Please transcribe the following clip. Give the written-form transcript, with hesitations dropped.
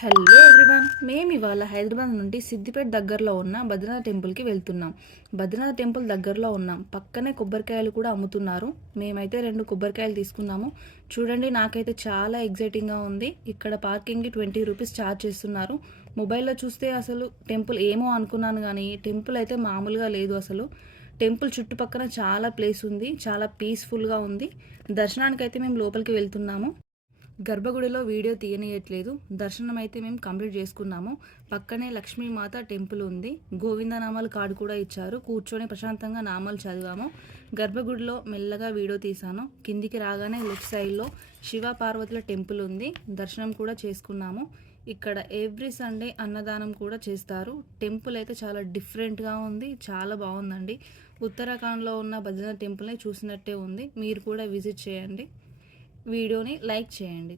Hello everyone, మేము ఇవాళ హైదరాబాద్ నుండి సిద్దిపేట దగ్గరలో ఉన్న బద్రీనాథ్ టెంపుల్కి వెళ్తున్నాం. బద్రీనాథ్ టెంపుల్ దగ్గరలో ఉన్నాం, పక్కనే కొబ్బరికాయలు కూడా అమ్ముతున్నారు. మేమైతే 2 కొబ్బరికాయలు తీసుకున్నాము. చూడండి, నాకైతే చాలా ఎగ్జైటింగ్గా ఉంది. ఇక్కడ పార్కింగ్కి 20 రూపీస్ ఛార్జ్ చేస్తున్నారు. మొబైల్లో చూస్తే అసలు టెంపుల్ ఏమో అనుకున్నాను, కానీ టెంపుల్ అయితే మామూలుగా లేదు. అసలు టెంపుల్ చుట్టుపక్కల చాలా ప్లేస్ ఉంది, చాలా పీస్ఫుల్గా ఉంది. దర్శనానికి అయితే మేము లోపలికి వెళ్తున్నాము. గర్భగుడిలో వీడియో తీయనియట్లేదు. దర్శనం అయితే మేము కంప్లీట్ చేసుకున్నాము. పక్కనే లక్ష్మీమాత టెంపుల్ ఉంది. గోవిందనామాల కార్డు కూడా ఇచ్చారు. కూర్చొని ప్రశాంతంగా నామాలు చదివాము. గర్భగుడిలో మెల్లగా వీడియో తీసాను. కిందికి రాగానే లెఫ్ట్ సైడ్లో శివ పార్వతుల టెంపుల్ ఉంది. దర్శనం కూడా చేసుకున్నాము. ఇక్కడ ఎవ్రీ సండే అన్నదానం కూడా చేస్తారు. టెంపుల్ అయితే చాలా డిఫరెంట్గా ఉంది, చాలా బాగుందండి. ఉత్తరాఖండ్లో ఉన్న బద్రీనాథ్ టెంపుల్ని చూసినట్టే ఉంది. మీరు కూడా విజిట్ చేయండి. వీడియోని లైక్ చేయండి.